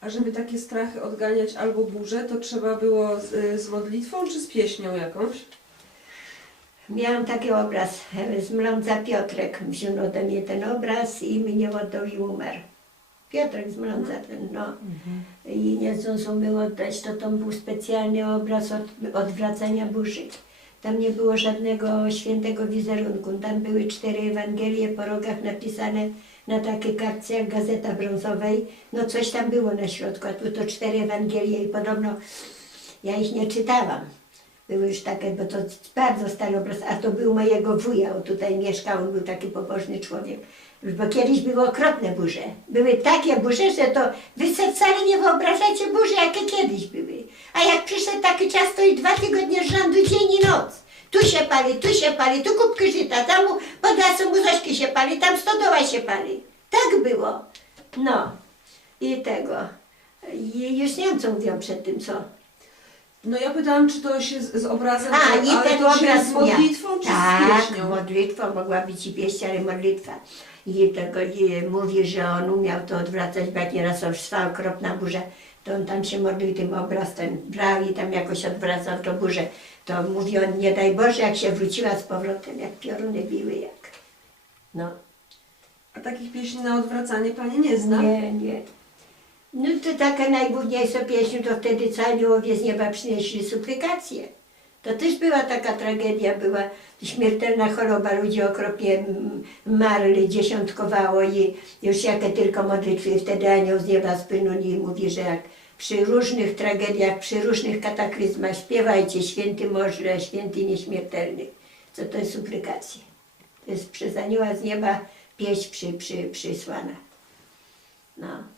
A żeby takie strachy odganiać albo burze, to trzeba było z, z modlitwą czy z pieśnią jakąś? Miałam taki obraz e, z Mlądza Piotrek. Wziął ode mnie ten obraz i mnie oddał i umarł. Piotrek z Mlądza ten, no. I nie zdążył mi oddać, to tam był specjalny obraz od, odwracania burzy. Tam nie było żadnego świętego wizerunku. Tam były cztery Ewangelie po rogach napisane na takiej kartce jak gazeta brązowej. No coś tam było na środku, a tu to cztery Ewangelie i podobno ja ich nie czytałam. Były już takie, bo to bardzo stary obraz, a to był mojego wuja, on tutaj mieszkał, on był taki pobożny człowiek. Bo kiedyś były okropne burze. Były takie burze, że to wy sobie wcale nie wyobrażacie burzy, jakie kiedyś były. A jak przyszedł taki czas, to i dwa tygodnie z rzędu dzień i noc. Tu się pali, tu się pali, tu kubkę żyta, tam pod lasem muzośki się pali, tam stodoła się pali. Tak było. No. I tego. I już nie wiem, co mówiłam przed tym, co. No ja pytałam, czy to się z, z obrazem, A, ale i to ten się obraz z modlitwą czy tak, z pieśnią? modlitwą mogła być i pieśń, ale modlitwa. I tego i mówi, że on umiał to odwracać, bo jak nieraz szła okropna burza, to on tam się modlił tym obraz ten brał i tam jakoś odwracał tą burzę. To mówi on, nie daj Boże, jak się wróciła z powrotem, jak pioruny biły, jak... No, A takich pieśni na odwracanie pani nie zna? nie, nie. No to taka najgłówniejsza pieśń, to wtedy całowie z nieba przynieśli suplikacje. To też była taka tragedia, była śmiertelna choroba, ludzie okropnie marli, dziesiątkowało i już jakie tylko modlitwy, wtedy anioł z nieba spłynął i mówi, że jak przy różnych tragediach, przy różnych kataklizmach śpiewajcie święty może, święty nieśmiertelny. Co to jest suplikacja? To jest przez anioła z nieba pieśń przy, przy, przysłana. No.